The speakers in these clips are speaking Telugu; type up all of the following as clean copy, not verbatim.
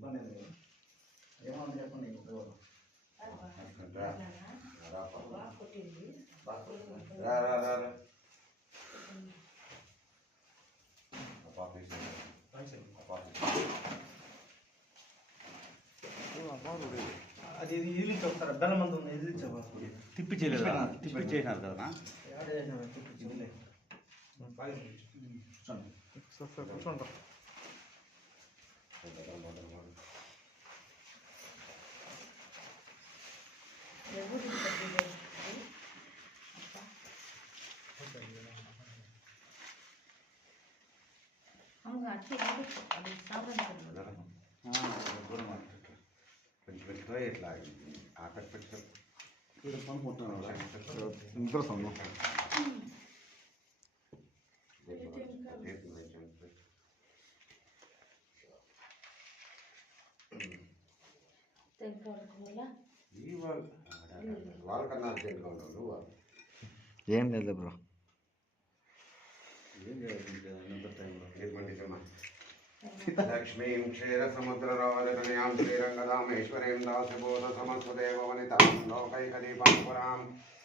ఇబ్బంది లేదు. ఏమన్నా చెప్పండి ఉపయోగం. అది ఇది చెప్తారా బెల్లం మంది ఉంది ఇది చెప్పా తిప్పి చేసినారు కదా కూర్చోండి. కొంచెం ఇట్లా ఆకట్ పెట్టి నిద్ర సంగం వాళ్ళకన్నా అర్జెంట్గా ఉన్నావు నువ్వు ఏం లేదు బ్రో. ఏం చేయాలి టైంలో లక్ష్మీం క్షీర సముద్రరాజతనయాం శ్రీరంగదామేశ్వరీం దాసబోధ సమస్వదేవ వనితాం లోకైకదీపాంకురాం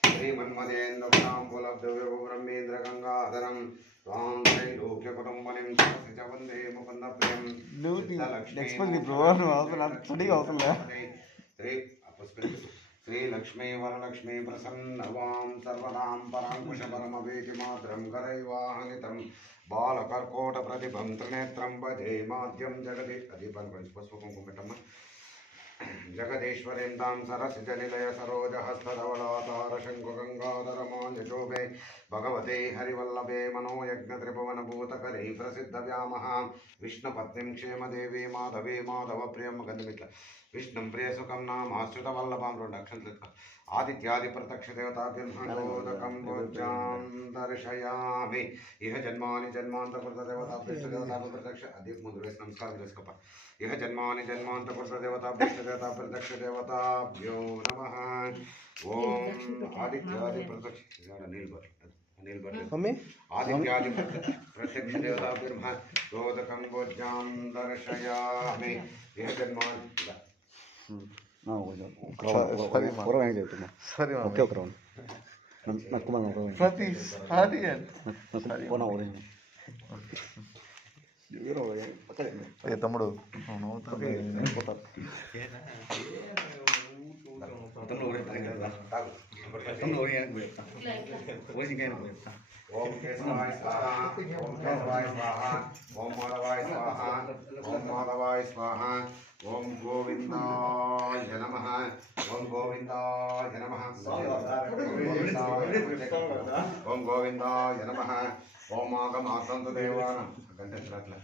శ్రీమన్మదేంద్రపురాంబులబ్ధవ్యభుబ్రహ్మేంద్ర గంగాధరం త్వాం త్రైలోక్యకుటుంబనిం సరసి చ వందే ముకుంద ప్రియం శ్రీ లక్ష్మీ వరలక్ష్మీ ప్రసన్నవాం సర్వదాం పరాంకుశ పరమవేది మాత్రం కరైవాహనితం బాలకర్కోట ప్రతిభం త్రినేత్రం భజే మాధ్యం జగది అది పసుపు కుంకుమ పెట్టమ్మ జగదీశ్వరేందాం సరసిజ నిలయ సరోజహస్తధవళాతార శంకు గంగాధర మాంజోభే భగవతే హరివల్లభే మనోయజ్ఞ త్రిభువన భూతకరీ ప్రసిద్ధ వ్యామహ విష్ణుపత్నిం క్షేమదేవి మాధవే మాధవ ప్రియం గంధమిట్ల విష్ణుం ప్రియసుఖం నామాశ్రుత వల్లభాం రెండు అక్షంతలు ఆదిత్యాది ప్రత్యక్ష దేవతాభ్యోదకం భోజాం దర్శయామి ఇహ జన్మాని జన్మాంతకృత దేవతాభ్యష్ట దేవతాభ్య ప్రత్యక్ష అది ముందు వేసి నమస్కారం చేసుకోప ఇహ జన్మాని జన్మాంతకృత దేవతాభ్యష్ట దేవతా ప్రత్యక్ష దేవతాభ్యో నమః ఓం ఆదిత్యాది ప్రత్యక్ష ఆదిత్యాది ప్రత్యక్ష దేవతాభ్యోదకం భోజాం దర్శయామి ఇహ జన్మాని చెప్తున్నా ఓకే ఒక రౌండ్ నాకు తమ్ముడు ఓం కేశవాయ స్వాహ ఓం కేశవాయ స్వాహ ఓం మాధవాయ స్వాహ ఓం మాధవాయ స్వాహ ఓం గోవిందాయ నమః ఓం గోవిందాయ నమః ఓం గోవిందాయ నమః ఓం ఆగమాసంతు దేవానం గంటల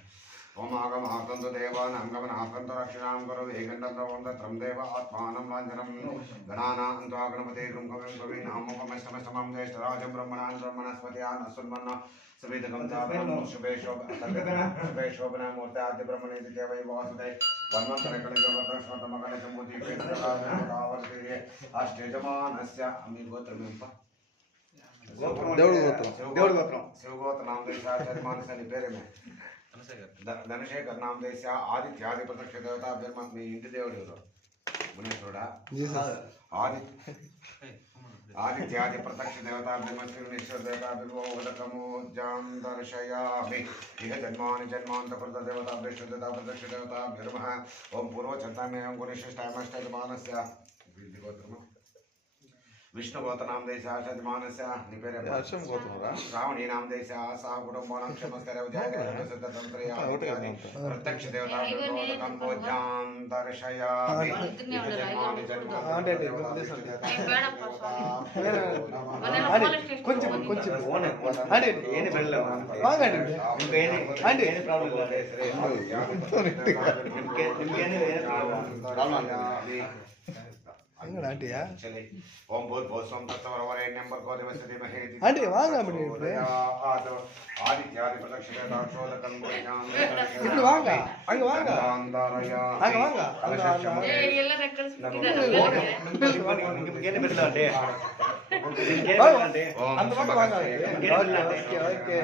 ఓం ఆగమాసంతు దేవానం గమనాసంతు రక్షణాం గురు వేగండం త్రం దేవ ఆత్మానం లాంఛనం గణానాంత్వా గణపతే గృంగం కవీనామోపమష్టమష్టమం జ్యేష్ఠరాజం బ్రహ్మణాన్ బ్రహ్మణస్పతియాన్ అసున్మన్న సవేదకం జాతం శుభే శోభన మూర్తాద్య బ్రహ్మణేతి దేవై వాసుదే వన్వంతరకళికవర్ధస్వతమగణితమూర్తి పేదవర్తీరే అష్టయజమానస్య మీ గోత్రమేంప దేవుడు గోత్రం శివగోత్ర నామదేశాచర్మానస నీ పేరేమే ధనశేఖర్ నామదేశ ఆదిత్యాది ప్రత్యక్ష దేవతాభ్యర్మ మీ ఇంటి దేవుడు ఎవరు మునేశ్వరుడా ఆదిత్యాది ప్రత్యక్ష దేవతాభ్యర్మేశ్వర దేవతాభ్యర్మోదకమోజాం దర్శయామి ఇహ జన్మాని జన్మాంతకృత దేవతాభ్యశ్వ దేవతా ప్రత్యక్ష దేవతాభ్యర్మ ఓం పూర్వచంతామేహం గుణిష్టామష్టమానస్య విష్ణుగోత నామదేశ షద్మానస్య నిపేర శ్రావణీ నామదేశ సా కుటుంబానం క్షమస్తరవజాగతంత్రయా ప్రత్యక్ష దేవతాభ్యోదకం భోజాం దర్శయామి జన్మాని ओम बोल बोल सोम तत्वरवरे नंबर को देवसति महेति आंटी वांगा मने आदित्यादि प्रदक्षिणे दाक्षोदकं बोझाम इप्पुडु वांगा अंग वांगा अंदारया अंग वांगा ಎಲ್ಲ ರೆಕಾರ್ಡ್ಸ್ ಬಿಟ್ಟಿದ್ದಾರೆ ఓం అంత పక్క బాగా ఓకే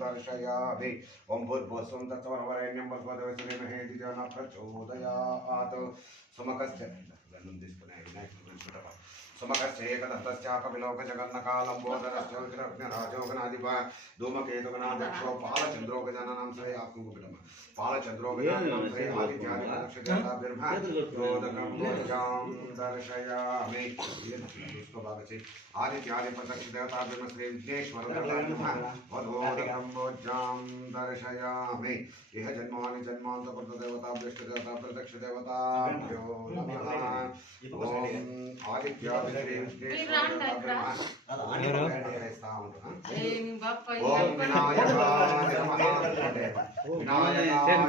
दर्शयामि ओम भूर्भुवस्सुं तत्सवितुर्वरेण्यं भर्गो देवस्य धीमहि प्रचोदयात् सुमकस्य सुमकस्येकदत्तश्चाकविलोकजगन्नकालम्बोदरश्चोग्रग्नराजोगनाधिपः धूमकेतुगणाध्यक्षो बालचन्द्रोगजाननां श्रेय आत्मकुपिटम् बालचन्द्रोगजाननां श्रेय आदित्यादिप्रदक्षिणाभिर्भोदकं भोजां दर्शयामि आदित्यादि प्रदक्षिणदेवताभिर्म श्री विघ्नेश्वर वधोदकं भोजां दर्शयामि इह जन्मानि जन्मान्तकृतदेवताभ्यष्टदेवता प्रदक्षिणदेवताभ्यो नमः ओम आदित्यादि श्री विघ्नेश्वर ओम विनायकाय नमः विनायकाय नमः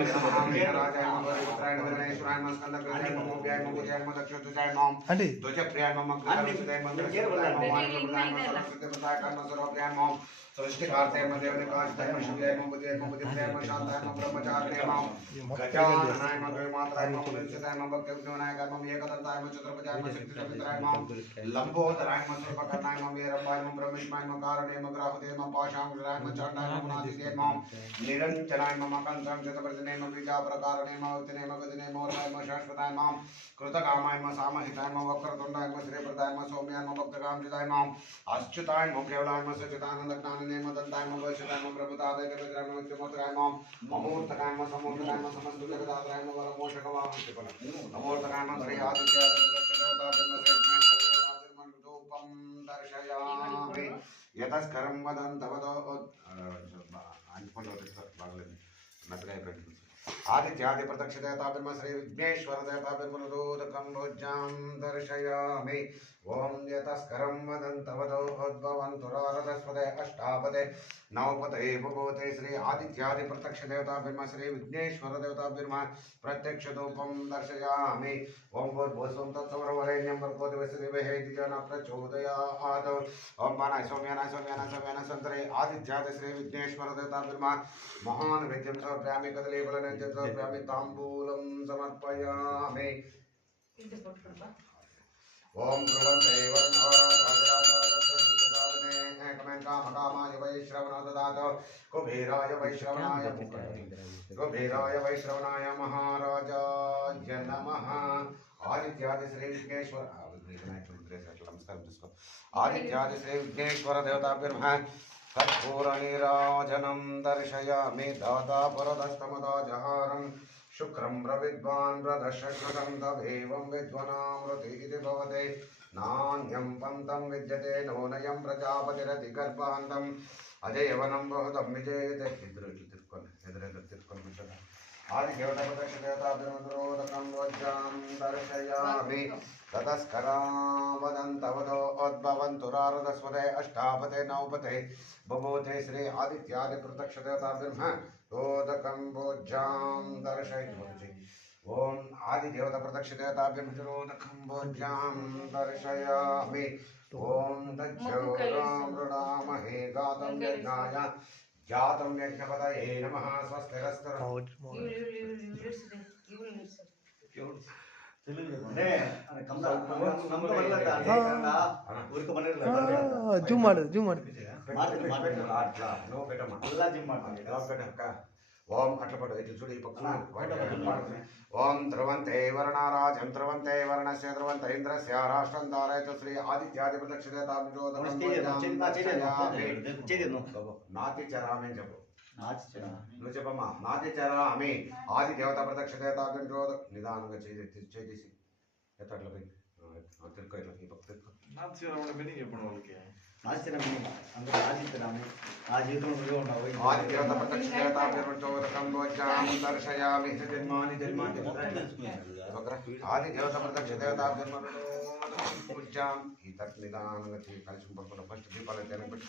विनायकाय नमः पुत्राय नमः गणेशाय नमः स्कंदग्रहाय नमः मोभ्याय नमः भुजाय नमः दक्षिणाय नमः ध्वजप्रियाय नमः मंगलाय नमः मंगलाय नमः सरस्वतीय कर्म स्वरूपाय नमः सृष्टिकार्ते नमः देवनिकाय नमः शिवाय नमः बुद्धिये नमः बुद्धिप्रियाय नमः शांताय नमः ब्रह्मचारिणे नमः गजाननाय नमः गविमात्राय नमः विंशताय नमः भक्तिविनायकाय नमः एकदन्ताय नमः चतुर्भुजाय नमः शक्तिशालित्राय नमः लंबोदराय नमः सर्वकर्णाय नमः वीरम्बाय नमः ब्रह्मेशमाय नमः कारणे नमः ग्राहते नमः पाशांकुराय नमः चांडाय नमः नादिते नमः निरंजनाय नमः कंसं चतुर्भुजने नमः बीजापरकारणे नमः उत्तने नमः गजने नमः वरदाय नमः शाश्वताय नमः कृतकामाय नमः सामहिताय नमः वक्रतुंडाय नमः श्रीप्रदाय नमः सौम्याय नमः भक्तकामजिताय नमः अच्युताय नमः केवलाय नमः सच्चिदानन्दज्ञानने नमः दन्ताय नमः वैश्यताय नमः प्रभुताय देवद्राय नमः त्रिमूर्तकाय नमः ममूर्तकाय नमः समूर्तकाय नमः समस्त जगदात्राय नमः वरमोषकवाहनः नमोर्तकाय नमः श्री आदित्याय धूपं दर्शयामि यतस्करं वदन्तवतो आदित्यादि प्रदक्षिणदेवताभिर्म श्री विघ्नेश्वर देवताभिर्मनोदकं भुजां दर्शयामि ओम यतस्करं वदन्तवदोद्भवन्तुरारदस्पदे अष्टापदे नवपदे भूते श्री आदित्यादि प्रत्यक्षदेवताभिर्म श्री विघ्नेश्वर देवताभिर्म प्रत्यक्षधूपं दर्शयामि ओम भूर्भुवस्सुं तत्सवितुर्वरेण्यं भर्गो देवस्य धीमहि धियो प्रचोदयात् ओम मानाय सौम्यानाय सौम्यानाय सौम्यानाय संतरे आदित्यादि श्री विघ्नेश्वर देवताभिर्म महान विद्यं समर्पयामि कदलीफलनैवेद्यं समर्पयामि ताम्बूलं समर्पयामि ओम ध्रुवन्ते वर्णोराजाय एकमेन कामकामाय वैश्रवणो ददातु कुबेराय वैश्रवणाय महाराजाय नमः आदित्यादि श्री विघ्नेश्वर आदित्यादि श्री विघ्नेश्वर देवताभ्यर्म कर्पूरनीराजनं दर्शयामि दातापरदस्तमदाजहारं शुक्रं प्रविद्वान् प्रदर्शनं तदेवं विद्वनामृति इति भवते नान्यं पन्तं विद्यते नोनयं प्रजापतिरधिगर्भान्तम् अजयवनं बहुतं विजयते आदिदेवताप्रदक्षिणदेवताभिर्मधुरोदकं वज्रां दर्शयामि ततस्करावदन्तवदोद्भवन्तुरारदस्वदे अष्टापते नवपते बभूते श्री आदित्यादि प्रत्यक्षदेवताभिर्म रोदकं भोज्यां दर्शयामि ओम आदिदेवता प्रत्यक्षदेवताभिर्मधुरोदकं भोज्यां दर्शयामि ओम दज्जोरामृणामहे गातं यज्ञाय जातं यज्ञपतये नमः स्वस्तिरस्तु ಜೂಮ್ ಮಾಡು ಜೂಮ್ ಮಾಡು ओम अट्लपट चूड़ी ओम ध्रुवन्ते वर्णाराजं ध्रुवन्ते वर्णस्य ध्रुवन्त इन्द्रस्य राष्ट्रं धारयतु श्री आदित्यादि प्रत्यक्षदेवताभिर्मोदकं నువ్వు చెప్పమ్మా నాతిచరామి ఆది దేవత ప్రత్యక్ష దేవతాభ్యం నిదానంగా చేసి ఎట్లా పోయి తిరుక్కో ఇట్లా ఈ పక్క తిరుక్కో ఆది దేవత ప్రత్యక్ష దేవతాభ్యం దర్శయామి జన్మాని జన్మాని ఆది దేవత ప్రత్యక్ష దేవతాభ్యం పూజాం ఈ తట్ నిదానంగా కలిసి పడుకున్న ఫస్ట్ దీపాలు తెలంగాణ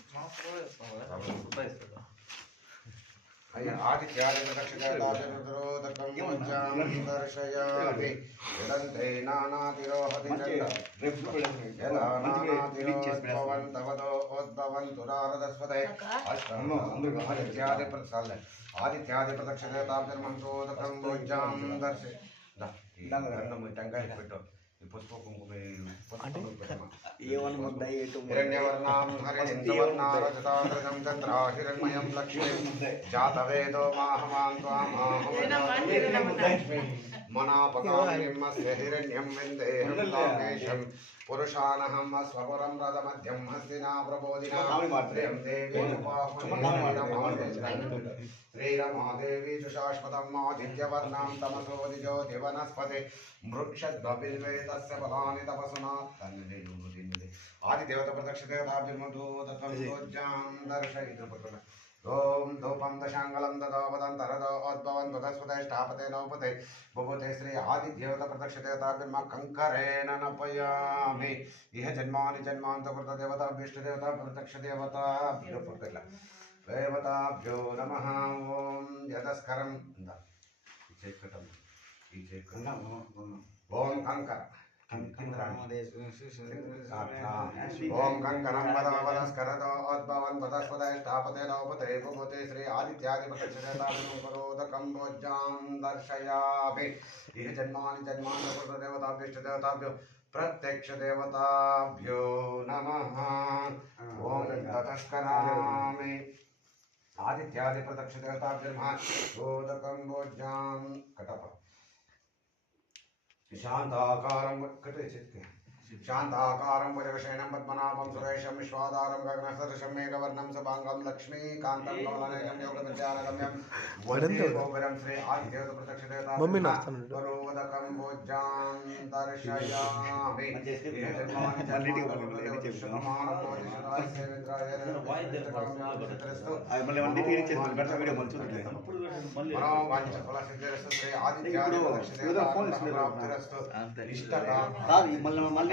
आदित्यादि प्रदक्षिणताजरुद्रोदकं मुज्जां दर्शयामि यदन्ते नानातिरोहति यदा नानातिरोद्भवन्तवदोद्भवन्तु नारदस्पते आदित्यादि आदित्यादि प्रदक्षिणताजर्मन्तोदकं मुज्जां दर्शय टंकाय పెట్టు పుష్ప కుంకుమ हिरण्यवर्णां हरिणीन्द्रवर्णारजताग्रजं चन्द्रा हिरण्मयं लक्ष्मीं जातवेदो माहवान् त्वामाहं मनापकामिमस्य हिरण्यं विन्देहं लोकेशं पुरुषानहं स्वपुरं रथमध्यं हस्तिना प्रबोधिना प्रियं देवीं श्रीरमादेवी च शाश्वतम् आदित्यवर्णां तमसोदिजो दिवनस्पते मृक्षद्भबिल्वे तस्य फलानि तपसुना आदिदेवता प्रदक्षिणदेवताभ्युर्मधूतत्वं दर्शयितुं ओम धूपं दशांगलं ददोपदन्तरदोद्भवन् तदस्वतैष्ठापते नौपते बुभुते श्री आदिदेवता प्रदक्षिणदेवताभ्युर्मा कंकरेण नपयामि इह जन्मानि जन्मान्तकृतदेवताभ्यष्टदेवता प्रदक्षिणदेवताभ्यो देवताभ्यो नमः ओम यदस्करं ओम कंकर ओम कंकणं वदवदस्करतो उद्भवन् तदस्वतैष्ठापते नौपते बुभुते श्री आदित्यादि प्रदक्षिणदेवताभ्योदकं भोज्यां दर्शयामि इह जन्मानि जन्मान्तकृतदेवताभ्यष्टदेवताभ्यो प्रत्यक्षदेवताभ्यो नमः ओम ततस्करामि आदित्यादि प्रदक्षिणदेवताभ्योदकं भोज्यां कटप शांताकारं कटचित्के शांताकारं वज्रशयनं पद्मनाभं सुरेशं विश्वाधारं गगनसदृशं मेघवर्णं शुभांगं लक्ष्मीकान्तं कमलनयनं योगविद्यानगम्यं वन्दे गोपुरं श्री आदिदेवता प्रदक्षिणदेवताभ्योदकं भोज्यां दर्शयामि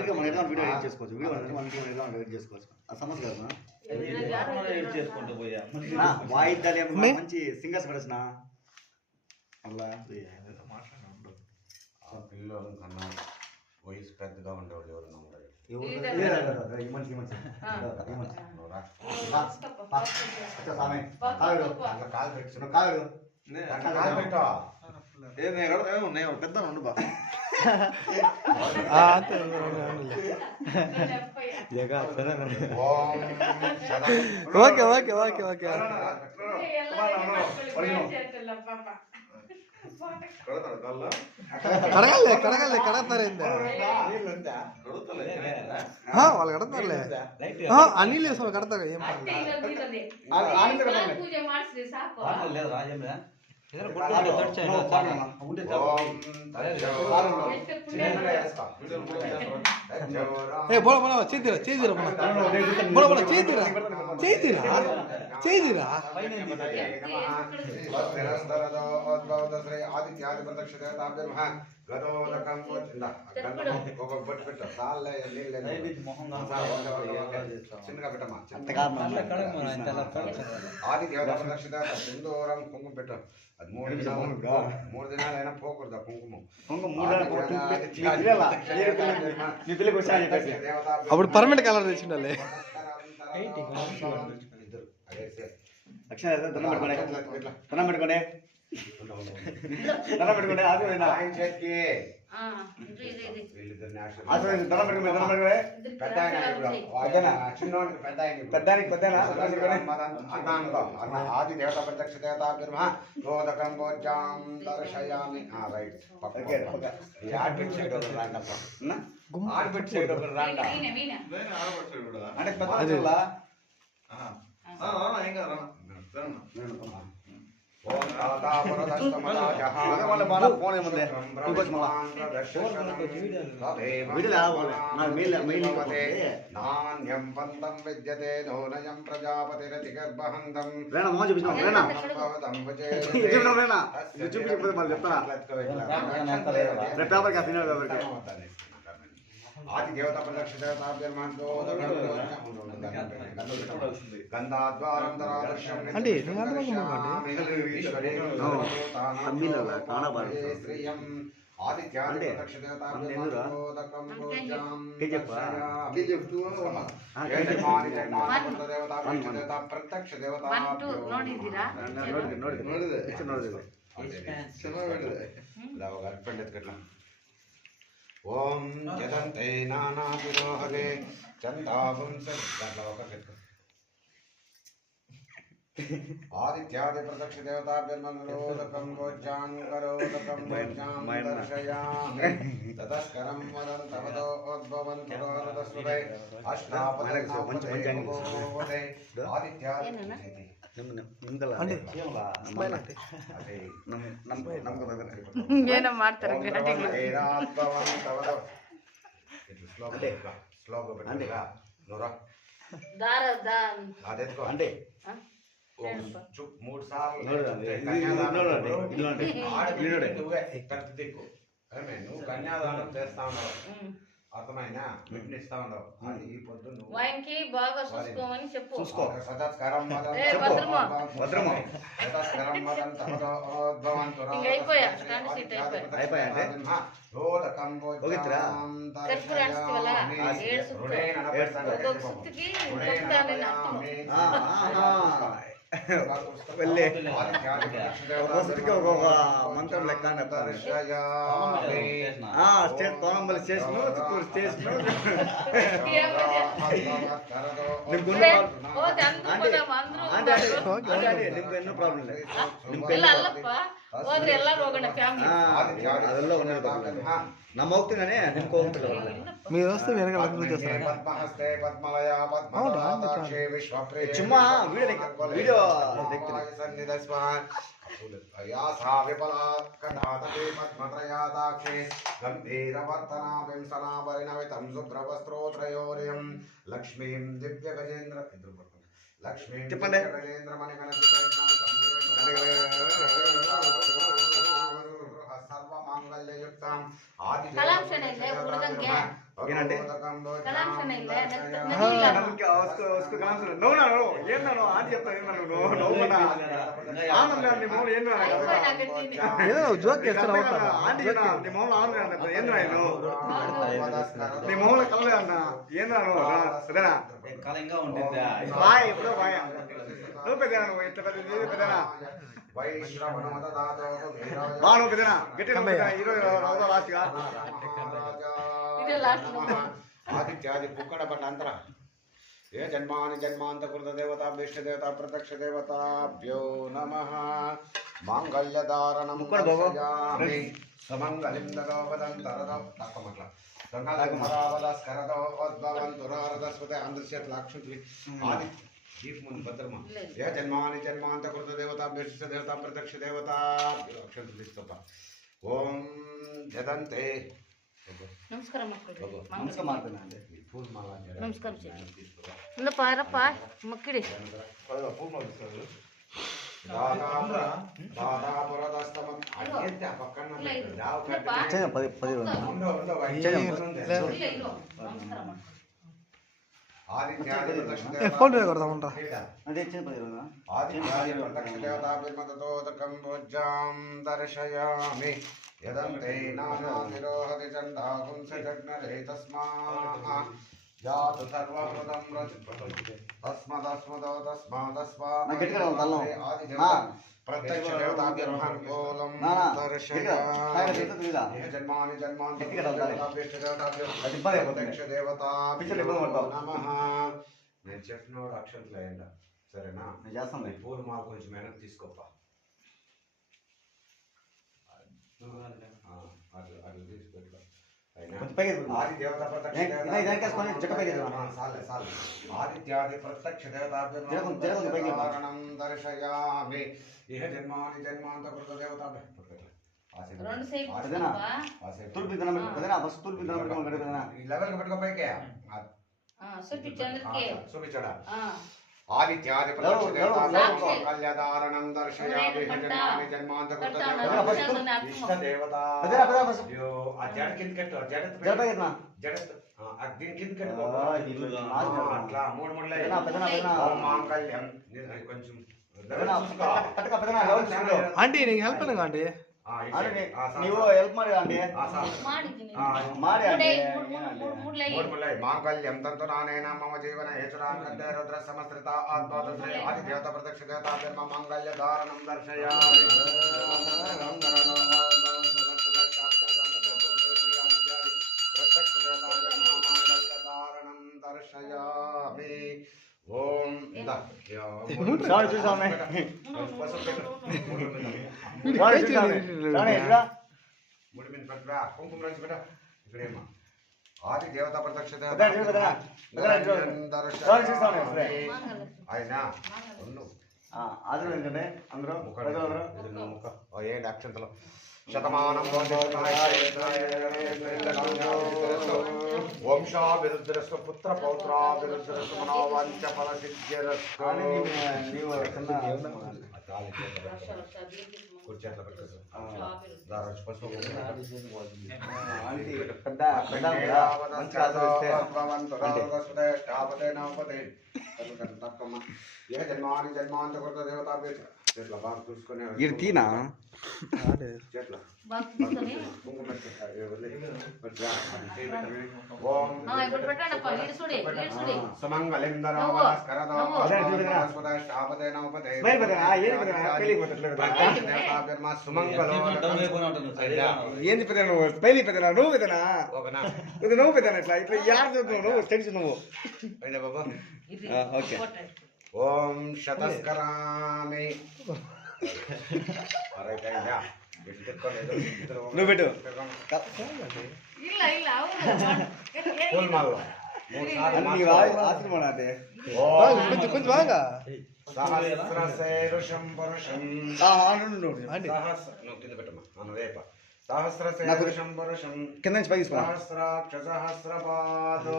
వీడియో ఎడిట్ చేసుకోవచ్చు వీడియో ఎడిట్ చేసుకోవచ్చు ఆ సమస్య కదా వాయిద్యాలు మంచి సింగర్స్ పడేసిన అలా పిల్లలు కన్నా వయసు పెద్దగా ఉండేవాడు ఎవరన్నా ఉండదు కాలు పెట్టు పెద్ద ఉండు బా ఓకే ఓకే ఓకే ఓకే కడగలే కడగలే కడతారేందా వాళ్ళు కడతారులే అన్ని లేదు కడతారు ఏం बोला चेतीरा चेतीरा बोला बोला चेतीरा चेतीरा चेतीरा आदित्यादि प्रदक्षिणदेवताभ्योदकं చిన్నగా పెట్టమ్మా ఆదిదేవత ప్రదక్షిణదేవత సింధూరం కుంకుమ పెట్టు అది 3 దినాలైనా పోకూడదు కుంకుమ అప్పుడు పర్మనెంట్ కలర్ తెచ్చిండాలి దండం పెట్టుకోండి ఆయన చేతికి ఆది దేవత ప్రత్యక్ష దేవతాభ్యోదకం భోజ్యాం దర్శయామి రైట్ ఆడబిట్ సైడ్ ఒకరు రాండప్ప ఆడబిట్ సైడ్ ఒకరు రాండ అంటే ओम ताता वरदस्तमता जहान वाला बाला फोन है मुझे कुछ मला वीडियो ला बोले ना मेल मते नान्यं पंतं विद्यते धोनयं प्रजापतिरति गर्भहन्तं रेना मौज बिजमा रेना भवतं वजे इजो रेना यूट्यूब पे बोल చెప్తారా రేపు పేపర్ కా ఫినల్ పేపర్ కే ఆది దేవత ప్రదక్ష గంధాద్వారం దరాదృశ్యం అంటే నేను శ్రీయం ఆదిత్యాది ప్రదక్ష దేవత ప్రత్యక్ష దేవత ఓం జదంతే నానాభిరోహే చందాపుంస ఆదిత్యాది ప్రదక్ష దేవతాభ్యర్మనురోదకం భోజ్యాన్కరోదకం భోజ్యాం దర్శయామి తతస్కరం వదం తవదోద్భవం పురోరదస్వదే అష్టాపదే ఆదిత్యాది అంటే ಏನೋ ಮಾಡ್ತಾರೆ అంటే మూడు సార్లు నువ్వు కన్యాదానం చేస్తా ఉన్నావు అర్థమైనా ఇస్తా ఉండవు అది ఈ పొద్దు వాయికి బాగా చూసుకోమని చెప్పు సదస్కరం అయిపోయా వెళ్ళి ఒక్కొక్క మంత్రం లెక్క తోనంబలి చేసిన చిత్తూరు చేసిన ನಿಮ್ಗೆ ಎನ್ನೋ ಪ್ರಾಬ್ಲಮ್ ಇಲ್ಲ ಅದೆಲ್ಲ ನಮ್ಮ ಹೋಗ್ತೀನಿ ನಿಮ್ಗೆ ಹೋಗ್ತಿಲ್ಲ మీరు వస్తే వెనక చేస్తారు చుమ్మా వీడియో లక్ష్మీం దివ్య గజేంద్ర లక్ష్మీ చెప్పండి గజేంద్ర సర్వమాంగళ్యయుక్తం ఆది జోక్ చేస్తున్నా నీ మొహంలో కలలే అన్న ఏందన్నా సరేనా ఎప్పుడో బాయ్ నువ్వు పెద్దనా నువ్వు ఇట్లా పెద్దనా నువ్వు పెద్దనా గట్టిగా ఈరోజు లాస్ట్గా ఆదిత్యాది పుక్కడ పట్ల అంతర ఏ జన్మాని జన్మాంతకృత దేవతాభ్యష్ట దేవత ప్రత్యక్ష దేవతాభ్యో నమః మాంగళ్యధారణం కర్షయామి సమంగళిం దరోపదంతరదో తక్కమట్ల గంగాధరావదస్కరదో ఉద్భవంతురారదస్వతే అందస్యత్ లక్షుత్లి ఆది దీప్ ముందు భద్రమా ఏ జన్మాని జన్మాంతకృత దేవతాభ్యష్ట దేవత ప్రత్యక్ష దేవతాభ్యో అక్షంతులి స్తోత ఓం జదంతే ನಮಸ್ಕಾರ ನಮಸ್ಕಾರ ಮಾಡ್ತೇನೆ ಅಂದೆ ನಮಸ್ಕಾರ ಇಲ್ಲ ಪಾರಪ್ಪ ಮಕ್ಕಿಡಿ ఫోన్ పే కొడదామంటా దర్శయామి యదంతే నానాదిరోహతి చండాగుంస జగ్నరే తస్మాః జాతు సర్వమృతం తస్మదస్మదో ప్రత్యక్ష దేవతాభ్యర్మహోలం దర్శయామి జన్మాని ప్రత్యక్ష దేవతాభ్యో నమః నేను చెప్పినోడు అక్షంతలు అయ్యండి సరేనా నేను చేస్తాను పూలు మాల కొంచెం వెనక్కి తీసుకోప్ప అటు తీసి పెట్టుకో ఆదిత్యాది ప్రత్యక్ష దేవతాభ్యం దర్శయామి ఇహ జన్మాని జన్మాంతకృత దేవతాభ్యం తూర్పు దినం ఫస్ట్ తూర్పు దినం లెవెల్ పెట్టుకో పైకే చూపించడా చూపించడా ఆదిత్యాది కళ్యాదారణం దర్శయామి జన్మాని జన్మాంతకృత ఇష్టదేవతాభ్యో ఆ జడ కింద కట్టు జడ దీని కింద కట్టు అట్లా మూడు ముళ్ళే ఓం మాంగళ్యం కొంచెం ఆంటీ నీకు హెల్ప్ అయినా ఆంటీ ನೀವು ಹೆಲ್ಪ್ ಮಾಡಿ ಆಂಟಿ ಮಾಡಿ ಆಂಟಿ మాంగళ్యం తంతు నానేన మమ జీవన హేతురాంగంతే రుద్ర సమస్త్రిత ఆత్మోదశ్రీ ఆది దేవత ప్రత్యక్ష దేవత జన్మ మాంగళ్య ధారణం దర్శయామి ప్రత్యక్ష దేవత జన్మ మాంగళ్య ధారణం దర్శయామి ఓం ముడి మీద పెట్టరా కుంకుమ రంచి పెట్ట ఇక్కడేమా ఆది దేవత ప్రత్యక్ష దేవత ఆయన ఆదరణ ఏంటంటే అందరూ ఏంటి అక్షంతలో శతమానం వంశాభివృద్ధిరస్వ పుత్ర పౌత్రాభివృద్ధిరస్వ మనోవాంఛ ఫల సిద్ధిరస్వ కూర్చేట్ల పెట్టేసి ఏ జన్మాని జన్మాంతకృత దేవతా చెట్ల బాగా చూసుకునే తీనా చెట్ల ఏంది పెద్ద నువ్వు పెళ్లి పెద్దనా నువ్వు పెద్దనా నువ్వు పెద్దనా ఇట్లా ఇట్లా యాడ్ చదువుతున్నావు నువ్వు టెన్షన్ నువ్వు ఓకే ఓం శతస్కరామి నువ్వు పెట్టు ఆశ్రమం అదే కొంచెం కొంచెం బాగా సహస్రశీర్షం పురుషం సహస్రశీర్షం పురుషం కింద నుంచి పైకి తీసుకో సహస్రాక్ష సహస్రపాదు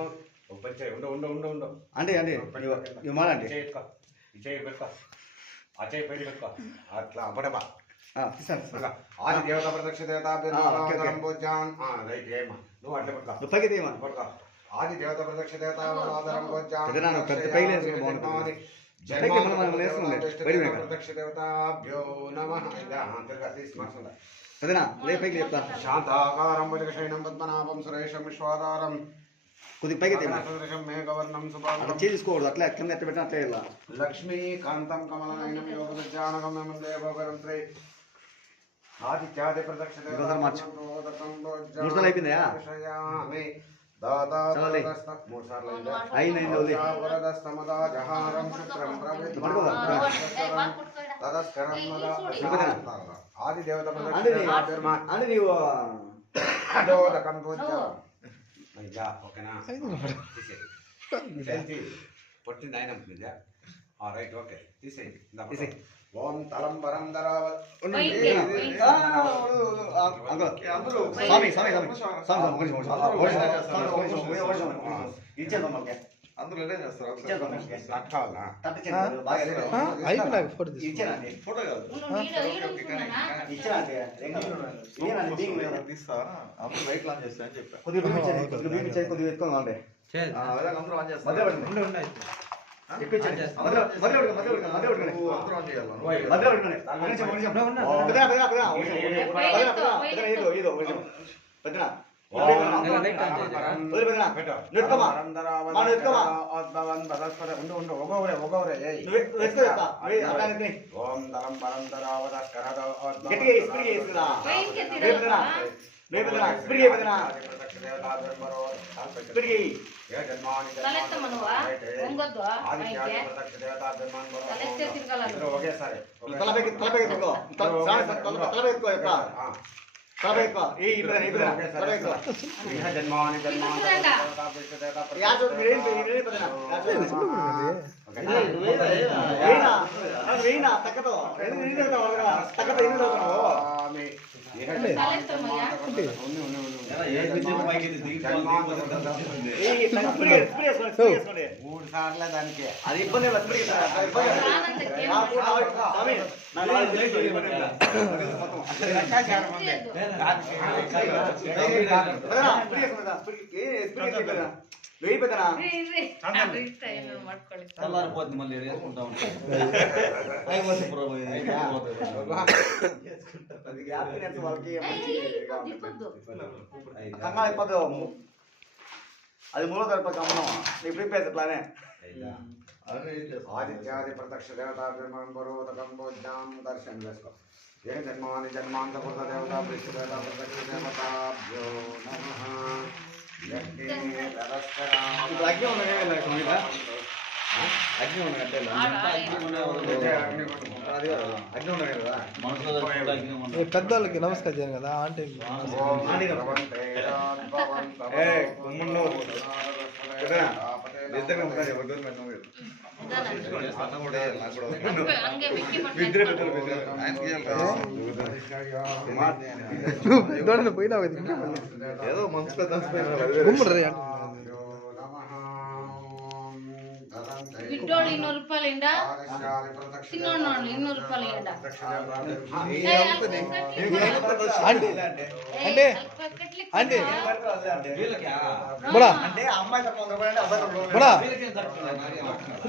ఉండు అంటే అంటే ఇవి మాడండి చేయి పెట్టుకో ఆ చేయి పైన పెట్టుకో అట్లా అప్పటపా తీసాను ఆది దేవత ప్రత్యక్ష దేవత రైట్ ఏమా నువ్వు అట్లా పెట్టుకో పైకి తీయమా పట్టుకో ఆది దేవత ప్రత్యక్ష దేవత ప్రత్యక్ష దేవతాభ్యో నమః అదేనా లే పైకి చెప్తా శాంతాకారం భుజగశయనం పద్మనాభం సురేషం విశ్వాధారం కొద్దిగా పైకి సదృశం మేఘవర్ణం అట్లా చేసుకోకూడదు అట్లా కింద ఎట్లా పెట్టినా అట్లా ఇలా లక్ష్మీకాంతం కమలనయనం యోగజ్ఞానగమ్యం దేవపరం శ్రీ ఆదిత్యాది ప్రత్యక్ష అయిపోయిందా ఆది దేవత అంటే నీవు ఓకేనా పొట్టింది ఆయన రైట్ ఓకే తీసేయి ఓం తలంబరం అందరూ ఎలా చేస్తారు అయిపోయినాక ఫోటో ఫోటో కాదు తీస్తా అందరూ లైట్ ఆన్ చేస్తా అని చెప్పా కొద్దిగా ఎత్తుకోండి అందరూ ఆన్ చేస్తారు మధ్య మూడు సార్లు దానికి అది ఇబ్బంది లేదు, స్పీడ్ ఇబ్బంది లేదు. ఆనందకి ఏం స్వామి, నాకు ఇబ్బంది లేదు. వెయ్యి పెద్దనా ಮಾಡ್ಕೊಳ್ಳಿ తెల్లారిపోద్ది మళ్ళీ వేసుకుంటా ఉంటాం కంగారు అయిపోదు. అది మూడో తరపు గమనం నీ ప్రీపేస్ ప్లానే ఆదిత్యాది ప్రత్యక్ష దేవతాభిమాన్ పర్వతకం భోజ్యాం దర్శనం చేసుకో ఏ జన్మాని జన్మాంతకృత దేవత విష్ణుదేవత ప్రత్యక్ష దేవతాభ్యో నమః ఇప్పుడు అగ్ని ఉన్నది అగ్ని ఉన్నది అంటే అగ్ని ఉన్నది కదా పెద్దవాళ్ళకి నమస్కారం చేయాలి కదా అంటే ಹಂಗೆ ಬಿಕ್ಕಿ పోయినా ఏదో మనసులో ಬಿಟ್ಟೋಳು 200 ರೂಪಾಯಿಲಿಂದ ತಿನ್ನೋಣ 200 ರೂಪಾಯಿಲಿಂದ అంటే బడా అంటే అమ్మాయి తప్ప 100 రూపాయలు అబ్బాయి తప్ప 100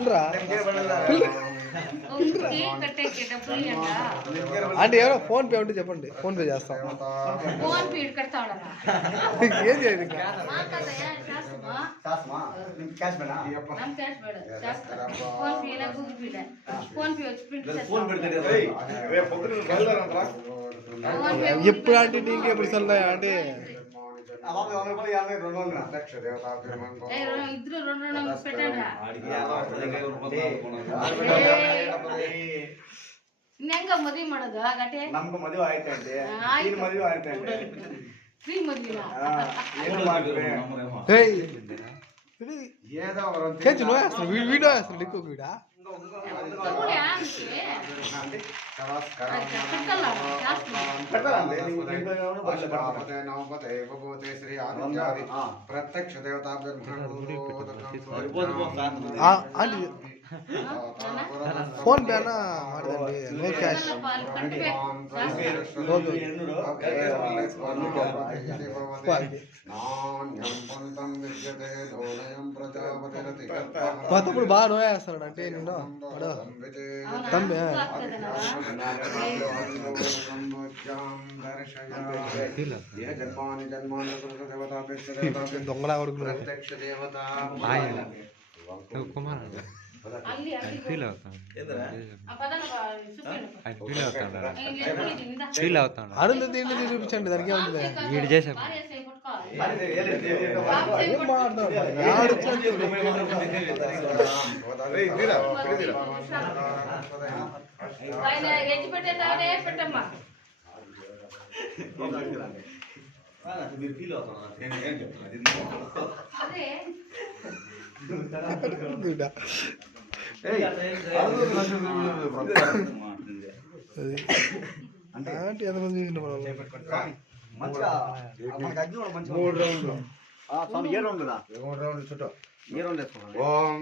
బడా కట్టేకి డబ్బులు ఇవ్వండి అంటే ఎవరో ఫోన్ పే ఉంటే చెప్పండి ఫోన్ పే చేస్తాం ఫోన్ పే కడతా ఏం చేయాలి ఇంకా శాస్మా క్యాష్ మేనా ನಮ್ ಕ್ಯಾಶ್ ಬೇಡ ಫೋನ್ ಪೇ ಇಲ್ಲ ಗೂಗಲ್ ಪೇ ಇಲ್ಲ ಫೋನ್ ಪೇ వచ్చి ప్రింట్ ఫోన్ పెడితే ఎప్పుడు అంటే నీకు ఎప్పుడు సల్లాయా అంటే అమ్మాయి 100 రూపాయలు 50 200 ప్రత్యక్ష దేవతాభిమాన్ ఇద్దరు 200 పెట్టండి ಇನ್ನೆಂಗ ಮದ್ವಿ ಮಾಡೋದು ಗಟೆ ನಮ್ಗೆ ಮದುವೆ ಆಯ್ತಂತೆ ನೀನು ಮದುವೆ ಆಯ್ತಂತೆ ಫ್ರೀ ಮದ್ವಿನ ಏನು ಮಾಡ್ತೀವಿ ఏయ్ ఏదో ఒకరు కేచు నువ్వు వేస్తాను వీడియో వేస్తాను ఇంకో వీడా ತಗೊಳ್ಳಿ ಆಂಟಿ ಕಟ್ಟಲ್ಲ ಜಾಸ್ತಿ పెట్టాలండి అష్టాపతే నవపతే భగవతే శ్రీ ఆదిత్యాది ప్రత్యక్ష దేవతాభిమాన్ అంటే ఫోన్ పే అన్నా ಮಾಡಿದಂడి ನೋ ಕ್ಯಾಶ್ మతప్పుడు బాగా నోయేస్తాడు అంటే నిన్ను తంబి దొంగలా కొడుకున్నాడు ప్రత్యక్ష దేవత ಅಲ್ಲಿ ಫೀಲ್ అరుంధతి ఏంటి చూపించండి దానికి ఏముంటుంది ఏం ఎజ్జి పెట్టేదానే పెట్టమ్మా మీరు ఫీల్ అవుతాను అదే అంటే ఎంతమంది మంచిగా మనకి అగ్ని కూడా మంచిగా 3 రౌండ్లు స్వామి ఏ రౌండ్ కదా 3 రౌండ్లు చుట్టూ ఏ రౌండ్ వేసుకోవాలి ఓం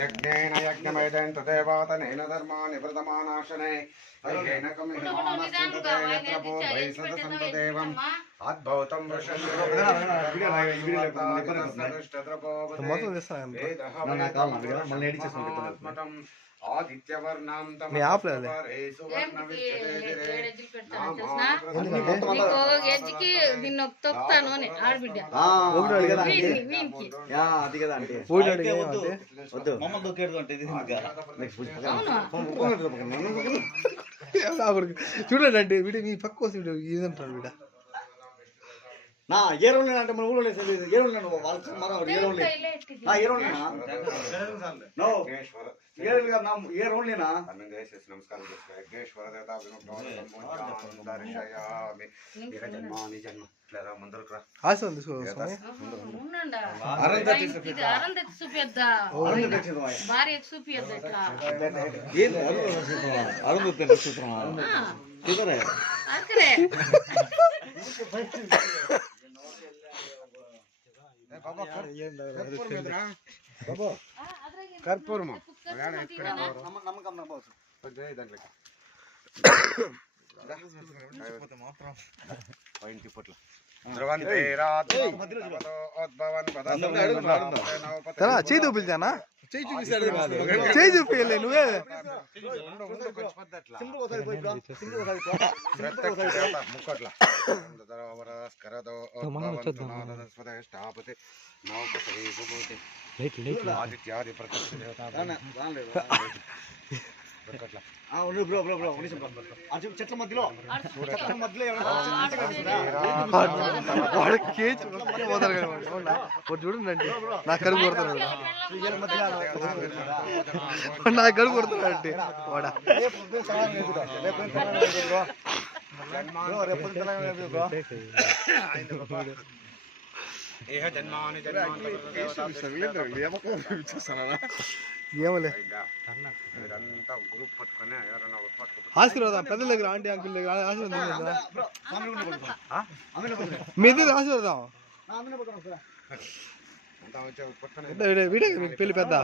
యజ్ఞేన యజ్ఞమైదేన తదేవాతనేన ధర్మాని ప్రథమానాశనే వైహేన కమిహేన అద్భుతం మొత్తం తెస్తాను మళ్ళీ ఎడిట్ చేసుకుంటాం ఆదిత్యవర్ణం మీ ఆపలేదు ఎజ్జికి నిన్ను తొక్కుతాను అని ఆడబిడ్డ వీనికి అది కదా అంటే వద్దు మమ్మల్ని దొక్కేడు అంటే ఇది ఇంకా చూడండి అంటే వీడు మీ పక్క వస్తే వీడు ఇదంటాడు వీడ నా ఏ రౌండ్ అంటే మన ఊళ్ళో లేదు ఏ రౌండ్ వాళ్ళకి మనం ఏ రౌండ్ ఏ రౌండ్ నో ఏ రౌండ్ ఏ రౌండ్ లేనా నమస్కారం యజ్ఞేశ్వర దర్శయామి జన్మ ముందరకు రా ఆశ తీసుకోవాలి అరుంధతి చూపిద్దా భార్య చూపిద్దా ఇట్లా అరుంధతి అక్కడే కర్పూరము నమ్మకం నమ్మవచ్చు చేయి చూపించానా చేయి చూపించలే నువ్వే ఆదిత్యాది ప్రత్యక్ష చెట్ల మధ్యలో వాడికి చూడండి నా కడుగు కొడుతున్నాడు నా కడుగు కొడుతున్నాడు అంటే వాడా ఏమలే ఆశీర్వాదం పెద్దల దగ్గర ఆంటీ అంకుల్ దగ్గర ఆశీర్వాదం మీ దగ్గర ఆశీర్వాదం వీడే మీకు పెళ్లి పెద్ద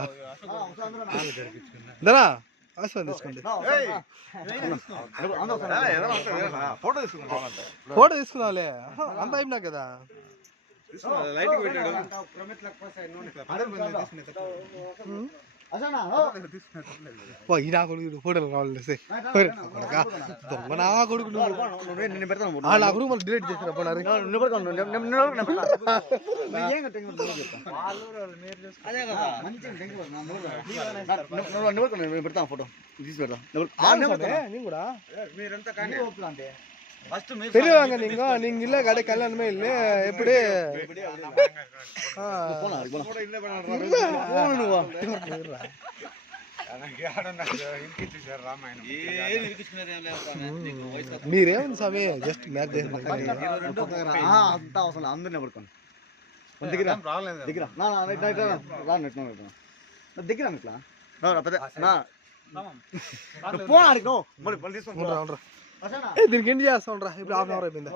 దనా ఆశీర్వాదం తీసుకోండి ఫోటో తీసుకుందాంలే అంత అయిపోయినా కదా ఈ నా కొడుకు ఫోటోలు కావాలి దొంగ నా కొడుకు నేను పెడతాను నా కొడుకు మనం డిలీట్ చేసిన పెడతాను ఫోటో తీసి పెడతాం நீங்க கூட మీరంతా కానీ అంటే ఫస్ట్ பெரியவாங்க நீங்க இல்ல கடை கல்யாணமே இல்ல எப்படி మీరేముంది స్వామి జస్ట్ మ్యాచ్ అంతా అవసరం అందరినీ పడుకోండి దగ్గర దగ్గర దగ్గర ఇట్లా ఫోన్ ఆడికి మళ్ళీ తీసుకుంటా దీనికి ఏంటి చేస్తా ఉండరా ఇప్పుడు హాఫ్ అన్ అవర్ అయిపోయిందా